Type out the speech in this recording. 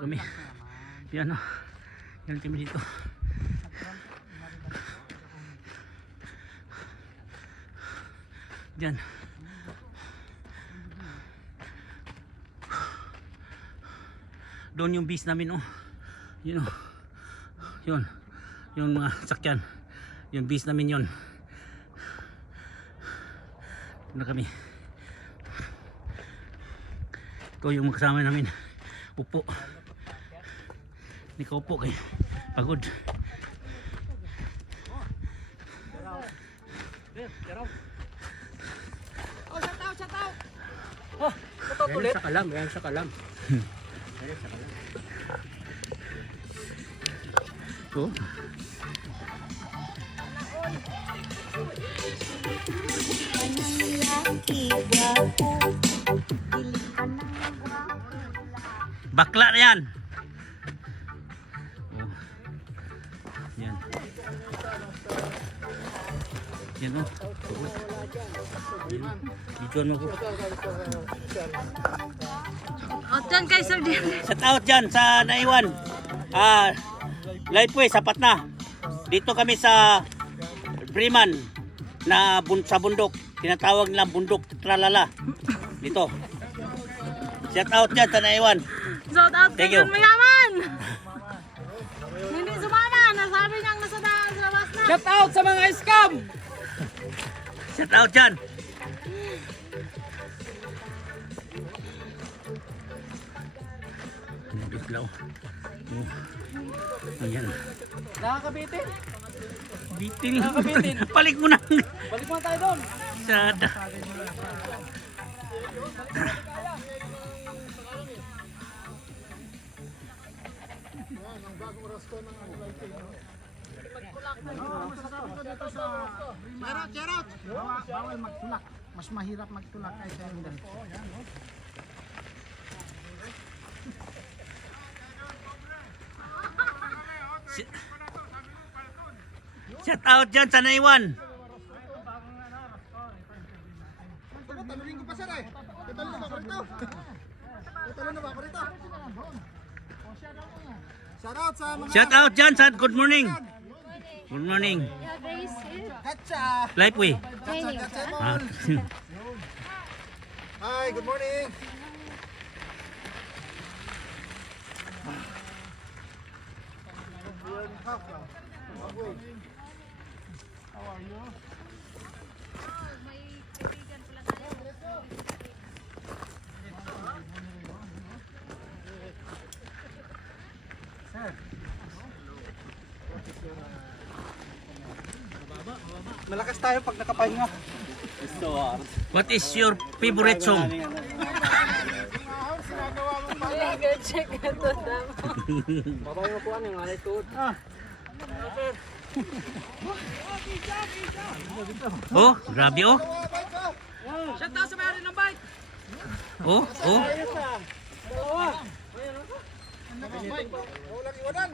kami. Yan o. Yan kami dito. Diyan. Doon yung base namin oh. Yun oh. Yun. Yung mga sakyan. Yung base namin yun. Na kami. Ito yung kasama namin. Upo. Hindi ka upo kayo. Pagod. Oh, shout out, shout out. Oh, Tutulit. Sa kalam, yan sa kalam. Yan sa kalam. oh. Bakla na yan. Oh. Yan. Yan oh. Dito mo ko. O, dyan kay Sir Jim. Shout out dyan sa naiwan. Lifeway, sapat na. Dito kami sa Freeman na sa bundok. Tinatawag nilang bundok tralala. Dito. Shout out dyan sa naiwan. Shout out kay Thank you. Sir Mayaman. Hindi sumama. Nasabi niyang nasa labas na. Shout out sa mga scam. Shout out dyan. Bislaw. Ayan. Nakakabitin. Bitin. Nakakabitin. Balik mo na. Balik mo tayo doon. Sada. Charot! Bawal magtulak. Mas mahirap magtulak kaysa yung ganito. Shout out dyan sa naiwan. Talunin ko pa sir eh. Tatalo na ba ako rito? Tatalo na ba ako rito? Shout out sa mga... Shout out dyan sa good morning. Good morning. Katsa! Lifeway. Katsa Ah. mall! Hi, good morning! Malakas tayo pag nakapahinga. What is your favorite song? Check ito daw. Babay mo po ano yung alay tuod. Oh, grabe oh. Shout out sa mayroon ng bike. Oh, oh. Walang iwanan.